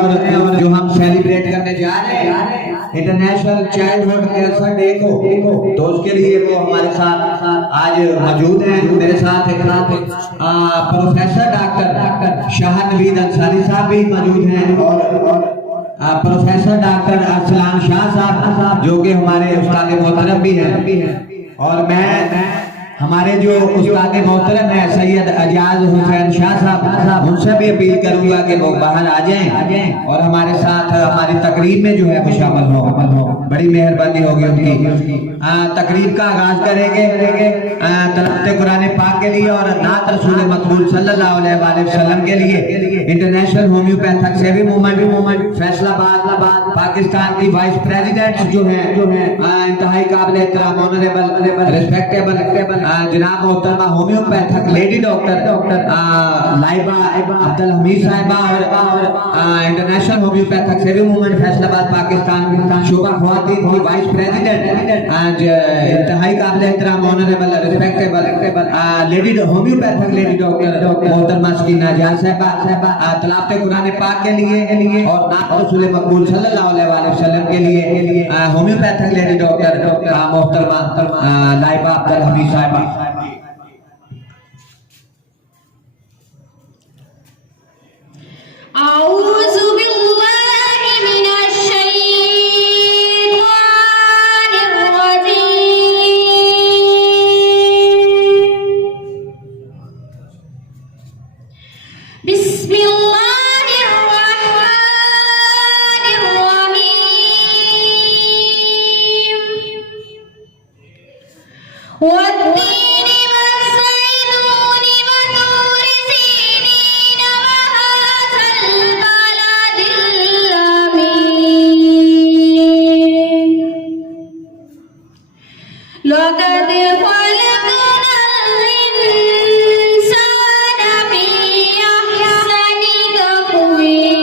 और जो हम सेलिब्रेट करने जा रहे हैं इंटरनेशनल चाइल्डहुड कैंसर डे को, तो उसके लिए वो हमारे साथ आज मौजूद हैं। मेरे साथ प्रोफेसर डॉक्टर शाह नवीद अंसारी साहब भी मौजूद हैं और प्रोफेसर डॉक्टर अरसलान शाह साहब जो कि हमारे उस्ताद मोहतरम भी हैं। और मैं हमारे जो उस्ताद मोहतरम है सैयद अजाज हुसैन शाह साहब, उनसे भी अपील करूंगा कि वो बाहर आ जाएं और हमारे साथ हमारी तकरीब में जो है वो शामिल हो। बड़ी मेहरबानी होगी उनकी। तकरीब का आगाज करेंगे तलावत कुरान पाक के लिए और नात रसूल मकबूल सल्लल्लाहु अलैहि वसल्लम के लिए इंटरनेशनल होम्योपैथिक सेवी मूवमेंट फैसलाबाद पाकिस्तान की वाइस प्रेसिडेंट जो है इंतहाई काबिल एहतराम ऑनरेबल रिस्पेक्टेबल जनाब मोहतरमा homeopathic lady doctor Laiba Abdul Hamid साहिबा और इंटरनेशनल होम्योपैथिक सेवी मूवमेंट फैसलाबाद पाकिस्तान शोभा ख्वातीन की वाइस प्रेसिडेंट इंतहाई काबिल एहतराम honourable respectable lady homeopathic lady doctor मोहतरमा सकीना जाज साहिबा तलावत कुरान पाक के लिए और नात रसूल मकबूल सल्लल्लाहु अलैहि वसल्लम के लिए होम्योपैथिक लेडी डॉक्टर मोहतरमा लाइबा अब्दुल हमीद साहिबा। औज़ु बिल्लाहि मिनश शैतानिर रजीम। बिस्मिल्लाहिर रहमानिर रहीम। वत्तीनि वज़्ज़ैतूनि वतूरि सीनीन वहाज़ल बलदिल अमीन। लक़द ख़लक़नल इंसान फ़ी अहसनि तक़वीम।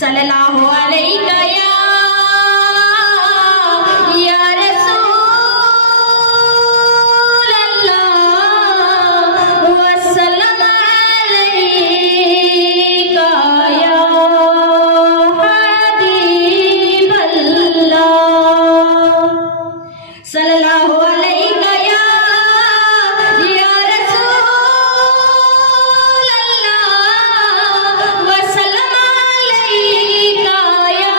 सल्लल्लाहु अलैका या रसूल अल्लाह वसल्लम अलैका या हबीब अल्लाह सल्लल्लाहु अलैका या रसूल अल्लाह वसल्लम अलैका या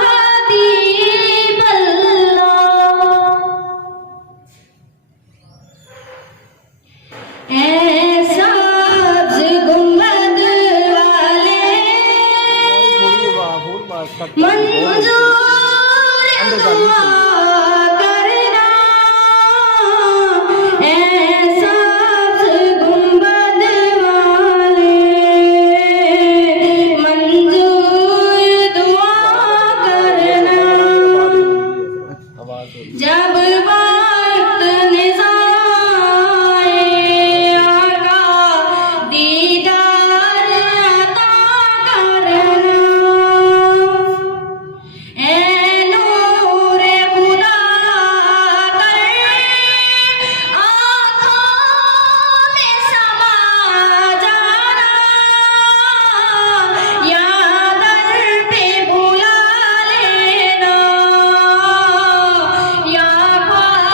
हबीब अल्लाह। ऐसा गुंबद वाले मंजूर दुआ करना। ऐसा गुंबद वाले मंजूर दुआ करना। जब वक्त निज़ाए आका दीदार अता करना। ऐ नूर खुदा कर आँखों में समा जाना। या दर पे बुला लेना या ख्वाजा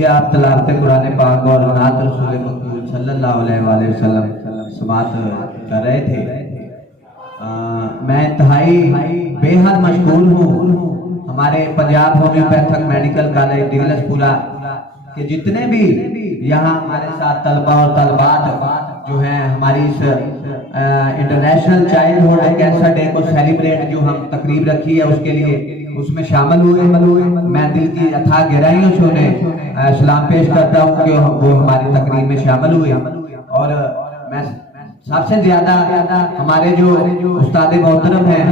अभी आप तलावत कुरान पाक और नात रसूल मकबूल सल्लल्लाहु अलैहि वसल्लम समात कर रहे थे। मैं इंतहाई बेहद मशहूर हूँ हमारे पंजाब होम्योपैथिक मेडिकल कॉलेज दिगलसपुरा के जितने भी यहाँ हमारे साथ तलबा और तलबात जो हैं हमारी इस इंटरनेशनल चाइल्डहुड कैंसर डे को सेलिब्रेट जो हम तकरीब रखी है उसके लिए उसमें शामिल हुए। मैं दिल की अथाह गहराइयों से उन्हें सलाम पेश करता हूँ कि वो हमारी तकरीब में शामिल हुए। और मैं सबसे ज्यादा हमारे जो उस्ताद मोहतरम हैं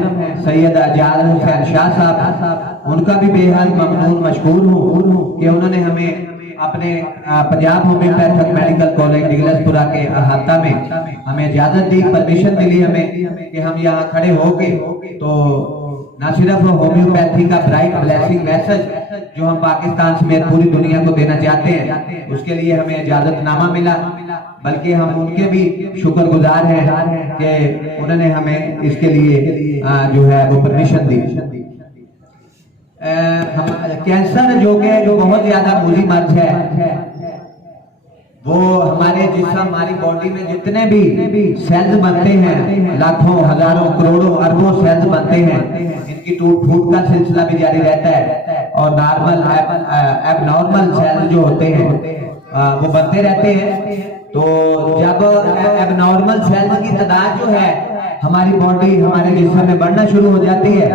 सैयद आजाद हुसैन शाह साहब, उनका भी बेहद ममनून मशहूर हूँ कि उन्होंने हमें अपने पंजाब होम्योपैथिक मेडिकल कॉलेज दिगलसपुरा के अहाता में हमें इजाजत दी, परमिशन मिली हमें कि हम यहाँ खड़े होके तो न सिर्फ होम्योपैथी का ब्राइट ब्लेसिंग मैसेज जो हम पाकिस्तान समेत पूरी दुनिया को देना चाहते हैं उसके लिए हमें इजाजतनामा मिला, बल्कि हम उनके भी शुक्रगुजार हैं कि उन्होंने हमें इसके लिए जो है वो परमिशन दी। कैंसर जो बहुत ज्यादा बुरी मर्ज है, वो हमारे जिस्म हमारी बॉडी में जितने भी सेल्स बनते हैं, लाखों हजारों करोड़ों अरबों सेल्स बनते हैं, इनकी टूट फूट का सिलसिला भी जारी रहता है और नॉर्मल एबनॉर्मल सेल्स जो होते हैं वो बनते रहते हैं। तो जब एबनॉर्मल सेल्स की तादाद जो है हमारी बॉडी हमारे जिस्म में बढ़ना शुरू हो जाती है,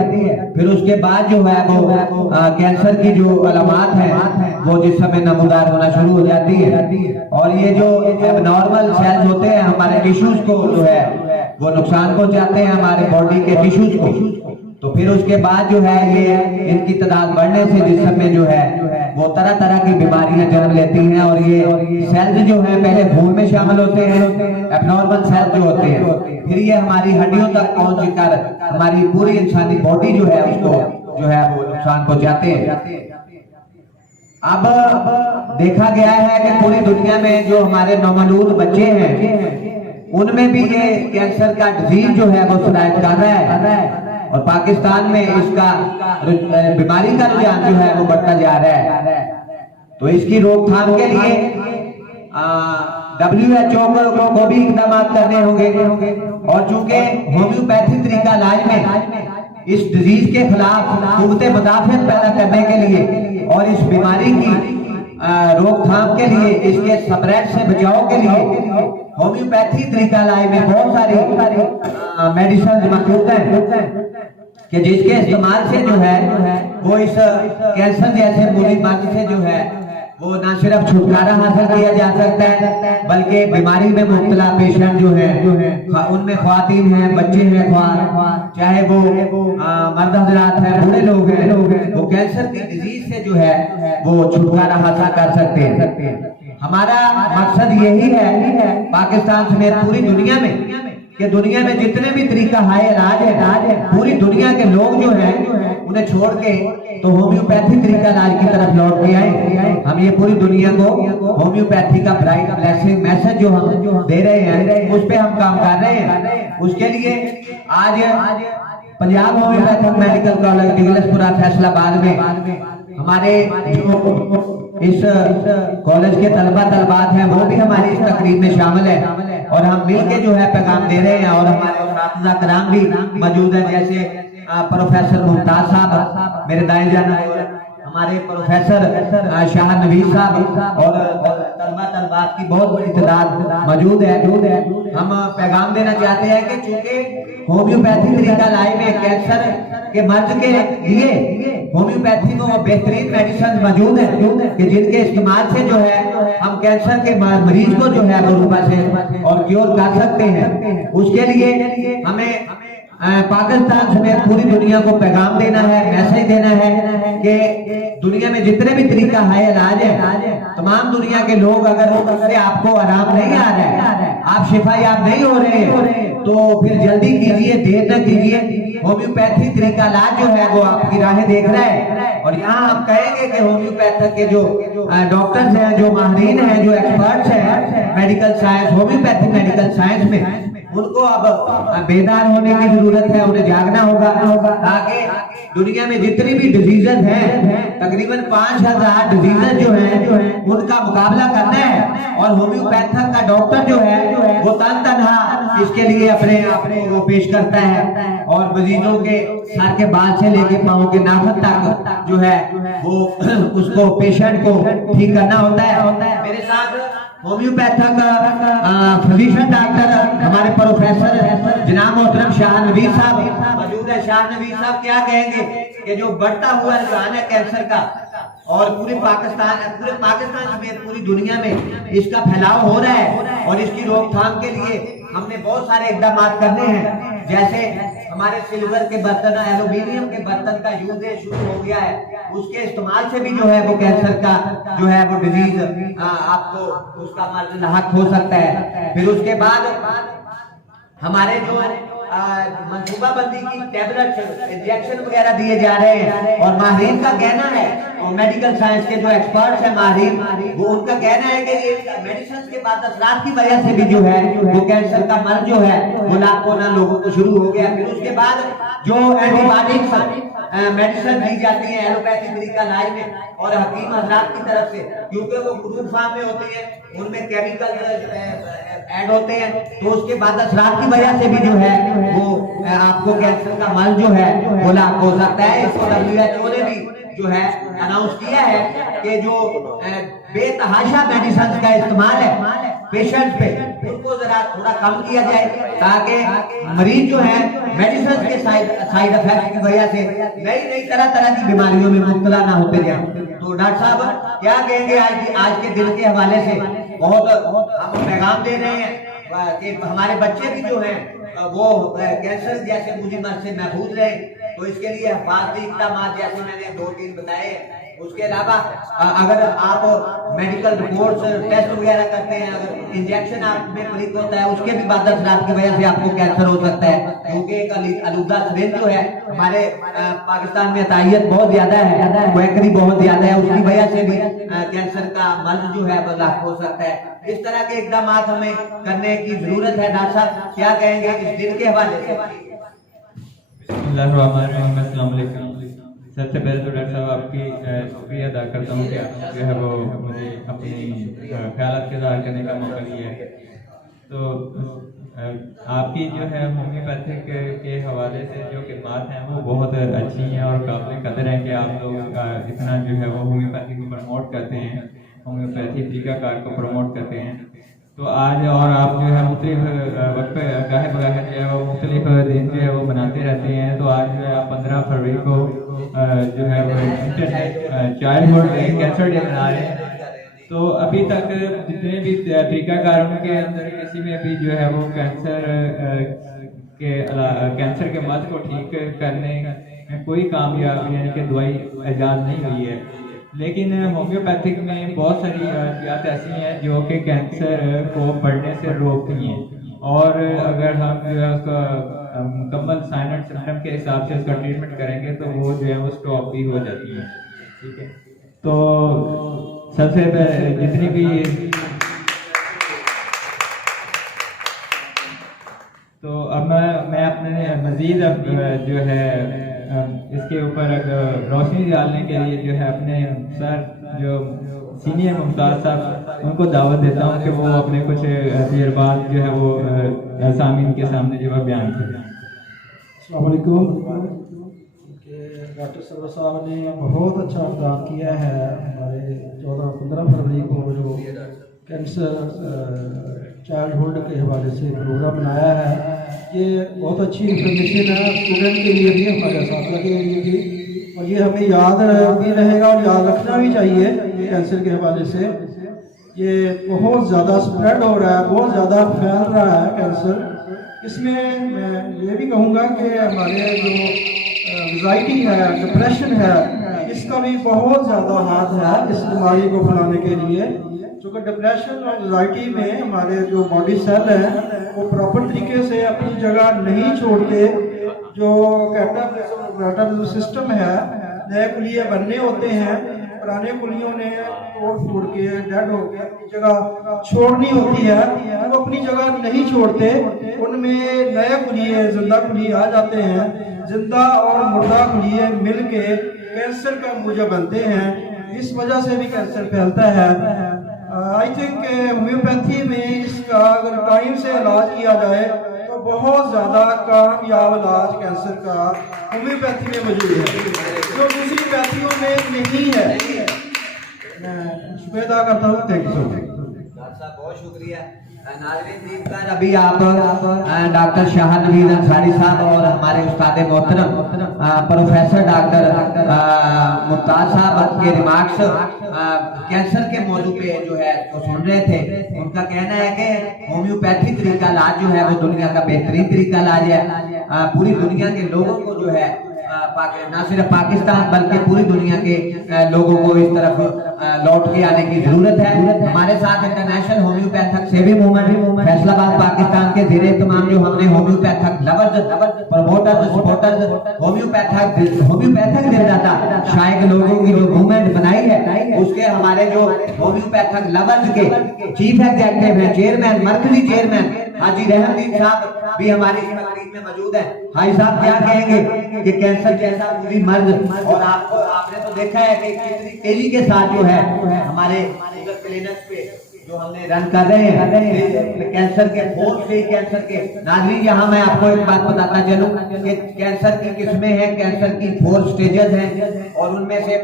फिर उसके बाद जो है वो कैंसर की जो अलामात है वो जिस्म में नमूदार होना शुरू हो जाती है। और ये जो एबनॉर्मल सेल्स होते हैं हमारे टिश्यूज को जो है वो नुकसान पहुंचाते हैं हमारे बॉडी के टिश्यूज को। तो फिर उसके बाद जो है ये इनकी तादाद बढ़ने से जिस्म में जो है वो तरह तरह की बीमारियां जन्म लेती हैं। और ये सेल्स जो है पहले खून में शामिल होते हैं, एबनॉर्मल सेल्स जो होते हैं, फिर ये हमारी हड्डियों तक पहुंच कर हमारी पूरी इंसानी बॉडी जो है उसको जो है वो नुकसान पहुंचाते हैं। अब देखा गया है कि पूरी दुनिया में जो हमारे नौमलूद बच्चे हैं उनमें भी ये कैंसर का डिजीज जो है वो शिकायत कर रहा है और पाकिस्तान में इसका बीमारी का रुझान जो है वो बढ़ता जा रहा है। तो इसकी रोकथाम के लिए WHO को भी इकदाम करने होंगे। और चूंकि होम्योपैथिक तरीका इलाज में इस डिजीज के खिलाफ कुव्वते मुदाफियत पैदा करने के लिए और इस बीमारी की रोकथाम के लिए, इसके स्प्रेड से बचाव के लिए होम्योपैथी तरीका इलाज में बहुत सारी मेडिसिन मौजूद हैं कि जिसके इस्तेमाल से जो है वो इस कैंसर जैसे बुरी मर्ज से जो है वो न सिर्फ छुटकारा हासिल किया जा सकता है बल्कि बीमारी में मुब्तला पेशेंट जो है उनमें ख्वातीन हैं, बच्चे हैं, चाहे वो मर्द हजरात हैं, बूढ़े लोग हैं, वो कैंसर की डिजीज से जो है वो छुटकारा हासिल कर सकते हैं। हमारा मकसद यही है पाकिस्तान समेत पूरी दुनिया में कि दुनिया में जितने भी तरीका हाय इलाज है पूरी दुनिया के लोग जो हैं उन्हें छोड़ के तो होम्योपैथी तरीका इलाज की तरफ लौट के आए। हम ये पूरी दुनिया को होम्योपैथी का ब्राइट ब्लेसिंग मैसेज जो हम दे रहे हैं उस पे हम काम कर रहे हैं। उसके लिए आज Punjab homeopathic medical college Diglaspura Faisalabad में हमारे इस कॉलेज के तलबा तलबात हैं वो भी हमारी इस तकरीब में शामिल है और हम मिलके जो है पैगाम दे रहे हैं। और हमारे उस्ताद कराम भी मौजूद हैं, जैसे प्रोफेसर मुमताज साहब मेरे दाएं जानिब, हमारे प्रोफेसर शाह नवीस साहब और तलबा तलबात की बहुत बड़ी तादाद मौजूद है। हम पैगाम देना चाहते हैं कि चूंकि होम्योपैथी तरीका इलाज में कैंसर के मर्ज के लिए होम्योपैथी में बेहतरीन मेडिसिन मौजूद है कि जिनके इस्तेमाल से जो है हम कैंसर के मरीज को जो है वो रूपा से और क्योर कर सकते हैं। उसके लिए हमें पाकिस्तान समेत पूरी दुनिया को पैगाम देना है, मैसेज देना है कि दुनिया में जितने भी तरीका है इलाज है तमाम दुनिया के लोग अगर उससे आपको आराम नहीं आ रहा है, आप शिफायाब नहीं हो रहे तो फिर जल्दी कीजिए, देर न कीजिए। होम्योपैथी तरीका इलाज जो है वो आपकी राहें देख रहा है। और यहाँ हम कहेंगे कि होम्योपैथिक के जो डॉक्टर्स हैं, जो माहिरीन हैं, जो एक्सपर्ट्स हैं medical science, homeopathic medical science में, उनको अब बेदार होने की जरूरत है, उन्हें जागना होगा ताकि दुनिया में जितनी भी डिजीजेज हैं, तकरीबन 5000 डिजीजेज जो हैं उनका मुकाबला करना है। और होम्योपैथिक का डॉक्टर जो है वो तनहा इसके लिए अपने वो पेश करता है और मरीजों के सर के बाल से लेके पांव के नाखून तक जो है वो उसको पेशेंट को ठीक करना होता है। मेरे साथ होम्योपैथिक फिजिशियन डॉक्टर हमारे प्रोफेसर जनाब मोहतरम शाह नबी साहब मौजूद है। शाह नबी साहब क्या कहेंगे कि जो बढ़ता हुआ रुझान है कैंसर का और पूरे पाकिस्तान में पूरी दुनिया में इसका फैलाव हो रहा है और इसकी रोकथाम के लिए हमने बहुत सारे इकदाम करने हैं। जैसे हमारे सिल्वर के बर्तन, एल्यूमिनियम के बर्तन का यूज शुरू हो गया है, उसके इस्तेमाल से भी जो है वो कैंसर का जो है वो डिजीज आपको उसका लाहक हो सकता है। फिर उसके बाद हमारे जो मंसूबा बंदी की टैबलेट इंजेक्शन वगैरह दिए जा रहे हैं और माहिरीन का कहना है और मेडिकल साइंस के जो एक्सपर्ट्स हैं माहिरीन, वो उनका कहना है कि ये मेडिसिन के बाद असरात की वजह से भी जो है वो कैंसर का मर्ज जो है वो लाखों लोगों को शुरू हो गया। फिर उसके बाद जो एंटीबायोटिक्स मेडिसिन दी जाती है एलोपैथी मेडिकल लाइन में और हकीम हजरात की तरफ से, क्योंकि वो क्रूड फार्म में होती है, उनमें केमिकल ऐड होते हैं, तो उसके बाद असरात की वजह से भी जो है वो आपको कैंसर का मर्ज जो है वो लाख हो सकता है। इसको WHO ने भी जो है अनाउंस किया है कि जो बेतहाशा मेडिसिन का इस्तेमाल है पेशेंट पे उनको जरा थोड़ा कम किया जाए ताकि मरीज जो है मेडिसिन के साइड इफेक्ट की वजह से नई तरह की बीमारियों में मुब्तला ना होते जाए। तो डॉक्टर साहब क्या कहेंगे आज के दिन के हवाले से? बहुत हम पैगाम दे रहे हैं कि हमारे बच्चे भी जो हैं वो कैंसर जैसे मुजीमत से महफूज रहे, तो इसके लिए हिफाजती इक़दाम जैसे मैंने 2-3 बताए। उसके अलावा अगर आप मेडिकल रिपोर्ट्स टेस्ट वगैरह करते हैं, अगर इंजेक्शन आप में क्लिक होता है उसके भी बाद असरात की वजह से आपको कैंसर हो सकता है, क्योंकि एक आलूदा सिरिंज जो है हमारे पाकिस्तान में अतायत बहुत ज्यादा है, क्वैकरी बहुत ज्यादा है, उसकी वजह से भी कैंसर का मर्ज जो है लाख हो सकता है। इस तरह के इकदाम हमें करने की जरूरत है। डॉक्टर साहब क्या कहेंगे इस दिन के हवाले से? अस्सलाम वालेकुम। सबसे पहले तो डॉक्टर साहब आपकी शुक्रिया अदा करता हूँ कि आप जो है वो मुझे अपनी ख्यालात के इज़हार करने का मौका दिया है। तो आपकी जो है होम्योपैथिक के हवाले से जो खिदमात हैं वो बहुत अच्छी हैं और काबिल कदर हैं कि आप लोग इतना जो है वो होम्योपैथी को प्रमोट करते हैं, होम्योपैथी तरीक़ाकार को प्रमोट करते हैं। तो आज और आप जो है मुख्तलिफ वक्त पे गाहे बगाहे जो है वो मुख्तलिफ दिन जो है वो बनाते रहते हैं। तो आज जो है आप 15 फरवरी को जो है वो इंटरनेट चाइल्डहुड कैंसर डे मना रहे हैं। तो अभी तक जितने भी तरीक़ाकार उनके अंदर किसी में भी जो है वो कैंसर के मर्ज को ठीक करने में कोई कामयाबी यानी कि दवाई ईजाद नहीं हुई है, लेकिन होम्योपैथिक में बहुत सारी अद्वियात ऐसी हैं जो कि कैंसर को बढ़ने से रोकती हैं और अगर हम जो है उसका मुकम्मल साइन एंड सिम्टम के हिसाब से उसका ट्रीटमेंट करेंगे तो वो जो है वो स्टॉप भी हो जाती है। ठीक है, तो सबसे जितनी भी तो अब मैं अपने मज़ीद अब जो है इसके ऊपर रोशनी डालने के लिए जो है अपने सर जो सीनियर मुमताज़ साहब उनको दावत देता हूँ कि वो अपने कुछ तजुर्बात जो है वो सामीन के सामने जो है बयान करें। अस्सलाम वालेकुम। डॉक्टर सरवर साहब ने बहुत अच्छा काम किया है। हमारे 14-15 फरवरी को जो कैंसर चाइल्डहुड के हवाले से प्रोग्राम बनाया है, ये बहुत अच्छी इंफॉर्मेशन है स्टूडेंट के लिए भी, हमारे साथियों के लिए भी, और ये हमें याद भी रहेगा और याद रखना भी चाहिए। कैंसर के हवाले से ये बहुत ज़्यादा स्प्रेड हो रहा है, बहुत ज़्यादा फैल रहा है कैंसर। इसमें मैं ये भी कहूँगा कि हमारे जो एंजाइटी है, डिप्रेशन है, इसका भी बहुत ज़्यादा हाथ है इस बीमारी को फैलाने के लिए। क्योंकि डिप्रेशन और एंजाइटी में हमारे जो बॉडी सेल हैं वो प्रॉपर तरीके से अपनी जगह नहीं छोड़ते। जो कैटाबॉलिज्म सिस्टम है नए कुलिये बनने होते हैं पुराने कुलियों ने तोड़ फोड़ के डेड हो के अपनी जगह छोड़नी होती है, वो अपनी जगह नहीं छोड़ते, उनमें नए कुलिये जिंदा कुलिये आ जाते हैं। जिंदा और मुर्दा कुलिये मिल के कैंसर का मूजब बनते हैं, इस वजह से भी कैंसर फैलता है। आई थिंक होम्योपैथी में इसका अगर टाइम से इलाज किया जाए तो बहुत ज़्यादा कामयाब इलाज कैंसर का होम्योपैथी में मौजूद है, जो दूसरी पैथियों में नहीं है। मैं शुक्रिया अदा करता हूँ। Thank you so much. Doctor साहब बहुत शुक्रिया। नाज़रीन दीपकर अभी आप डॉक्टर शाह नवीद अंसारी साहब और हमारे उस्ताद मोहतरम प्रोफेसर डॉक्टर मुमताज साहब के रिमार्क्स कैंसर के मौजू पे जो है तो सुन रहे थे। उनका कहना है कि होम्योपैथी तरीका इलाज जो है वो दुनिया का बेहतरीन तरीका इलाज है। पूरी दुनिया के लोगों को जो है न सिर्फ पाकिस्तान बल्कि पूरी दुनिया के लोगों को इस तरफ लौट के आने की जरूरत है। हमारे साथ इंटरनेशनल होम्योपैथिक सेवी मूवमेंट फैसलाबाद पाकिस्तान के ज़ेरे तमाम जो हमने homeopathic lovers promoters supporters homeopathic निर्माता शायद लोगों की जो मूवमेंट बनाई है, उसके हमारे जो होम्योपैथिक लवर्स के चीफ एग्जीक्यूटिव है, चेयरमैन, मरकजी चेयरमैन हाजी रहमदीन साहब भी हमारी तकरीर में मौजूद है। हाजी साहब क्या कहेंगे कि कैंसर जैसा पूरी मर्ज, और आपने तो देखा है कि कितनी तेजी के साथ जो है हमारे क्लिनिक पे जो हमने रन कर रहे हैं कैंसर के 4 स्टेज कैंसर के। नाज़रीन यहाँ मैं आपको एक बात बताता चलूं कि कैंसर की किस्में हैं, कैंसर की 4 स्टेजेस हैं, और उनमें से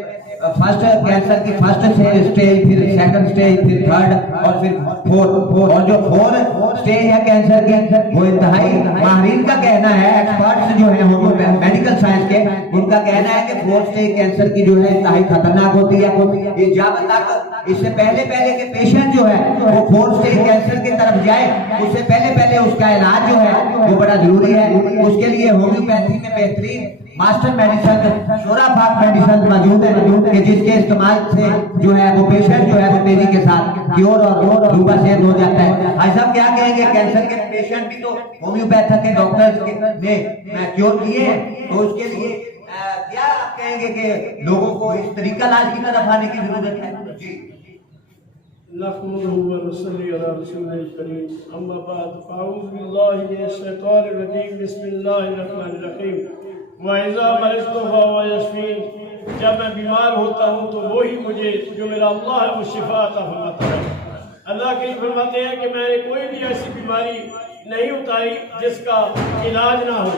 फर्स्ट कैंसर की फर्स्ट स्टेज, फिर सेकंड स्टेज, फिर थर्ड और फिर फोर्थ। और जो 4 स्टेज है कैंसर की वो इंतहाई माहिरीन का कहना है, एक्सपर्ट्स जो है मेडिकल साइंस के, उनका कहना है कि 4th स्टेज कैंसर की जो है इंतहाई खतरनाक होती है। ये जब तक इससे पहले के पेशेंट जो है वो 4th स्टेज कैंसर की तरफ जाए, उससे पहले उसका इलाज जो है वो बड़ा जरूरी है। उसके लिए होम्योपैथी में बेहतरीन मास्टर मेडिसिन शोराफाक मेडिसिन मौजूद है कि जिसके इस्तेमाल से जो है वो पेशेंट जो है वो तेजी के साथ क्योर और दुबा सेहत हो जाता है। भाई साहब क्या कहेंगे, कैंसर के पेशेंट भी तो होम्योपैथिक के डॉक्टर्स ने क्योर किए हैं, तो उसके लिए क्या आप कहेंगे कि लोगों को इस तरीका इलाज की तरफ आने की जरूरत है? जी नहमदुहु व नसल्ली अला रसूलिल करीम अम्मा बाद अऊज़ु बिल्लाहि मिनश शैतानिर रजीम बिस्मिल्लाहिर रहमानिर रहीम व इज़ा मरिज़तु फहुव यशफ़ीन। जब मैं बीमार होता हूँ तो वही मुझे जो मेरा अल्लाह है वो शिफा अता फरमाता है। अल्लाह के फरमाते हैं कि मैंने कोई भी ऐसी बीमारी नहीं उतारी जिसका इलाज ना हो।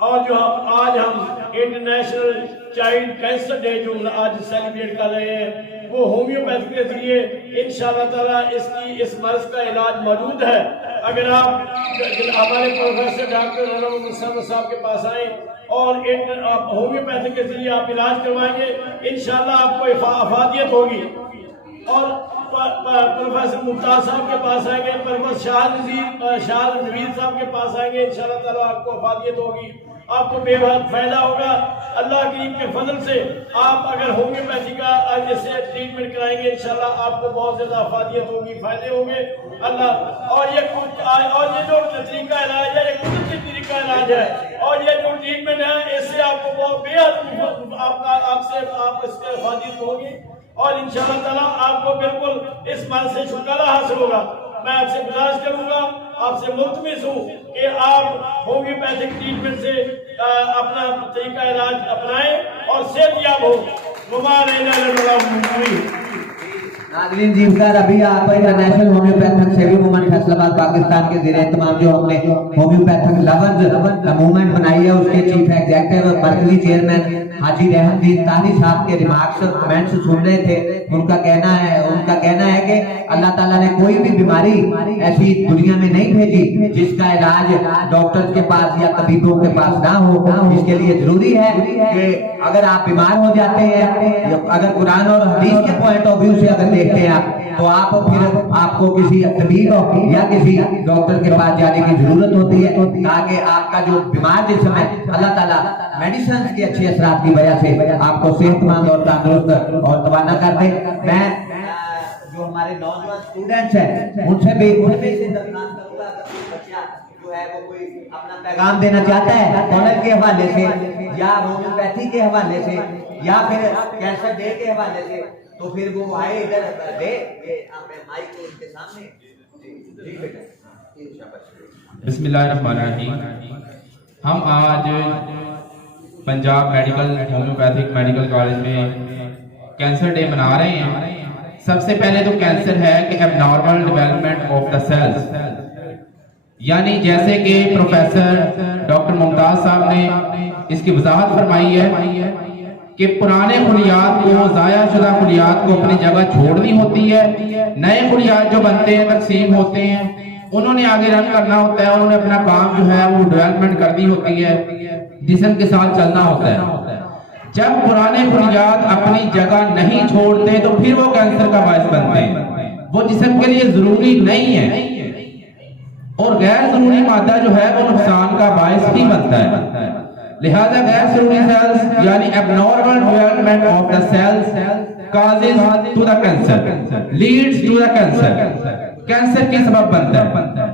और जो आज हम इंटरनेशनल चाइल्ड कैंसर डे जो आज सेलिब्रेट कर रहे हैं वो होम्योपैथी के जरिए इंशाअल्लाह ताला इस मर्ज का इलाज मौजूद है। अगर आप हमारे प्रोफेसर डॉक्टर रनम साहब के पास आए और होम्योपैथी के जरिए आप इलाज करवाएंगे, इंशाअल्लाह आपको अफादियत होगी। और प्रोफेसर मुमताज साहब के पास आएंगे, प्रोफेसर शाह नवीद साहब के पास आएंगे, इंशाअल्लाह ताला आपको अफादियत होगी, आपको बेहद फायदा होगा। अल्लाह करीम के फजल से आप अगर होम्योपैथी का जैसे ट्रीटमेंट कराएंगे इंशाल्लाह आपको बहुत ज्यादा अफादियत होगी, फायदे होंगे। अल्लाह और ये जो तरीका इलाज है ये कुदरती तरीका इलाज है, और ये जो ट्रीटमेंट है इससे आपको बहुत बेहद आप इससे अफादियत होगी, और इंशाअल्लाह ताला आपको बिल्कुल इस मर्ज से छुटकारा हासिल होगा। मैं आपसे गुजारिश करूंगा, आपसे मुल्तमिस हूँ कि आप होम्योपैथिक ट्रीटमेंट से अपना तरीका इलाज अपनाएं और सेहतयाब हो। नाज़रीन जीवकार अभी आप इंटरनेशनल होम्योपैथिक सेवी मूवमेंट फैसलाबाद पाकिस्तान के ज़ेरे तमाम जो हमने होम्योपैथिक लवर्स मूवमेंट बनाई है उसके चीफ एग्जीक्यूटिव मरकजी चेयरमैन हाजी रहमदीन तानी साहब के रिमार्क्स कमेंट्स सुन रहे थे। उनका कहना है कि अल्लाह ताला ने कोई भी बीमारी ऐसी दुनिया में नहीं भेजी जिसका इलाज डॉक्टर्स के पास या तबीबों के पास ना हो। इसके लिए जरूरी है कि अगर आप बीमार हो जाते हैं, अगर कुरान और हदीस के पॉइंट ऑफ व्यू से अगर देखते हैं आप, तो आप फिर आपको किसी तबीब या किसी डॉक्टर के पास जाने की जरूरत होती है, ताकि आपका जो बीमार जिस्म है अल्लाह ताला मेडिसिन के अच्छे असरात की वजह से आपको सेहतमंद और तंदुरुस्त और तवाना कर दे। मैं जो हमारे नौजवान स्टूडेंट्स हैं उनसे भी दरख्वास्त करूंगा, जो है वो कोई अपना पैगाम देना चाहता है ऑनर के हवाले से या होम्योपैथी के हवाले से या फिर कैंसर डे के हवाले से, तो फिर वो आए इधर दे, ये माइक को उनके सामने। जी बेटा। बिस्मिल्लाहिर्रहमानिर्रहीम। हम आज Punjab medical homeopathic medical college में कैंसर डे मना रहे हैं। सबसे पहले तो कैंसर है कि abnormal development of the cells, यानी जैसे कि प्रोफेसर डॉक्टर मुमताज साहब ने इसकी वजाहत फरमाई है कि पुराने खुलियात को, ज़ाया शुदा खुलियात को अपनी जगह छोड़नी होती है, नए खुलियात जो बनते हैं तकसीम होते हैं, उन्होंने आगे रन करना होता है, उन्होंने अपना काम जो है वो डेवलपमेंट करनी होती है, जिस्म के साथ चलना होता है। जब पुराने खुलियात अपनी जगह नहीं छोड़ते तो फिर वो कैंसर का बायस बनते हैं। वो जिस्म के लिए जरूरी नहीं है और गैर जरूरी मादा जो है वो नुकसान का बायस ही बनता है। लिहाजा गैर जरूरी सेल्स यानी abnormal development of the cells causes to the cancer, leads to the cancer, cancer के सबब बनता है।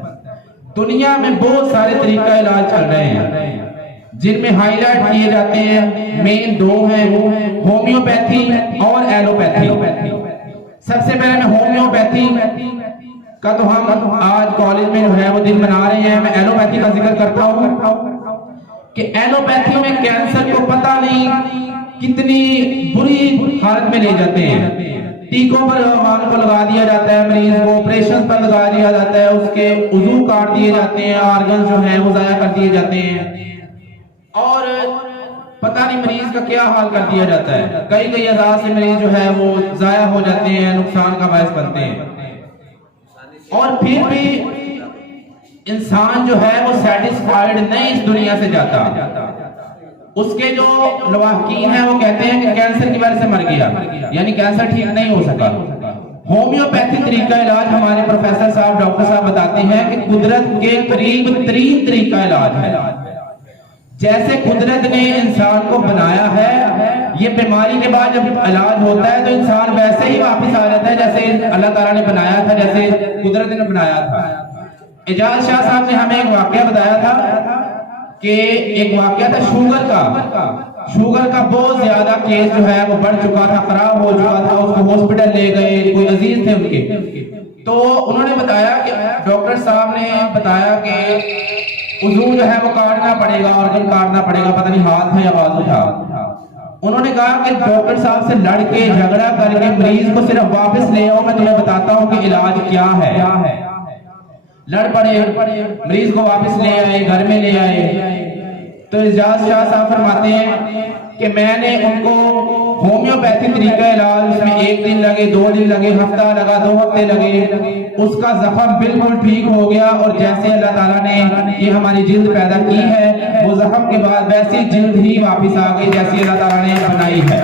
दुनिया में बहुत सारे तरीका इलाज चल रहे हैं जिनमें हाईलाइट किए जाते हैं, मेन दो हैं, होम्योपैथी और एलोपैथी। सबसे पहले मैं होम्योपैथी का तो हम आज कॉलेज में जो है वो दिन मना रहे हैं, मैं एलोपैथी का जिक्र करता हूँ कि एलोपैथी में कैंसर को पता नहीं कितनी बुरी हालत में ले जाते हैं। टीकों पर हवान को लगा दिया जाता है, मरीज को ऑपरेशन पर लगा दिया जाता है, उसके उज़ू काट दिए जाते हैं, ऑर्गन जो है वो जाया कर दिए जाते हैं और पता नहीं मरीज का क्या हाल कर दिया जाता है। कई अज़ा से मरीज जो है वो जाया हो जाते हैं, नुकसान का बायस बनते हैं। और फिर भी इंसान जो है वो सेटिस्फाइड नहीं इस दुनिया से जाता। उसके जो लवाहकीन है वो कहते हैं कि कैंसर की वजह से मर गया, यानी कैंसर ठीक नहीं हो सका। होम्योपैथी तरीका इलाज हमारे प्रोफेसर साहब, डॉक्टर साहब बताते हैं कि कुदरत के करीब तरीन तरीका इलाज है। जैसे कुदरत ने इंसान को बनाया है, ये बीमारी के बाद जब इलाज होता है तो इंसान वैसे ही वापस आ जाता है जैसे अल्लाह ताला ने बनाया था, जैसे कुदरत ने बनाया था। एजाज शाह साहब ने हमें एक वाकया बताया था कि एक वाकया था शुगर का बहुत ज्यादा केस जो है वो बढ़ चुका था, खराब हो चुका था, उसको हॉस्पिटल ले गए, कोई अजीज थे उनके, तो उन्होंने बताया कि डॉक्टर साहब ने बताया कि उज़ू जो है वो काटना पड़ेगा, ऑर्गन काटना पड़ेगा, पता नहीं हाथ है या बाजू था। उन्होंने कहा कि डॉक्टर साहब से लड़के झगड़ा करके मरीज को सिर्फ वापस ले आओ, मैं तुम्हें बताता हूँ कि इलाज क्या है। लड़ पड़े, मरीज को वापस ले आए, घर में ले आए। तो एजाज शाह साहब फरमाते हैं कि मैंने उनको होम्योपैथी तरीका इलाज, उसमें 1 दिन लगे, 2 दिन लगे, हफ्ता लगा, 2 हफ्ते लगे, उसका जख्म बिल्कुल ठीक हो गया और जैसे अल्लाह ताला ने ये हमारी जिल्द पैदा की है, वो जख्म के बाद वैसी जिल्द ही वापस आ गई जैसी अल्लाह ताला ने बनाई है।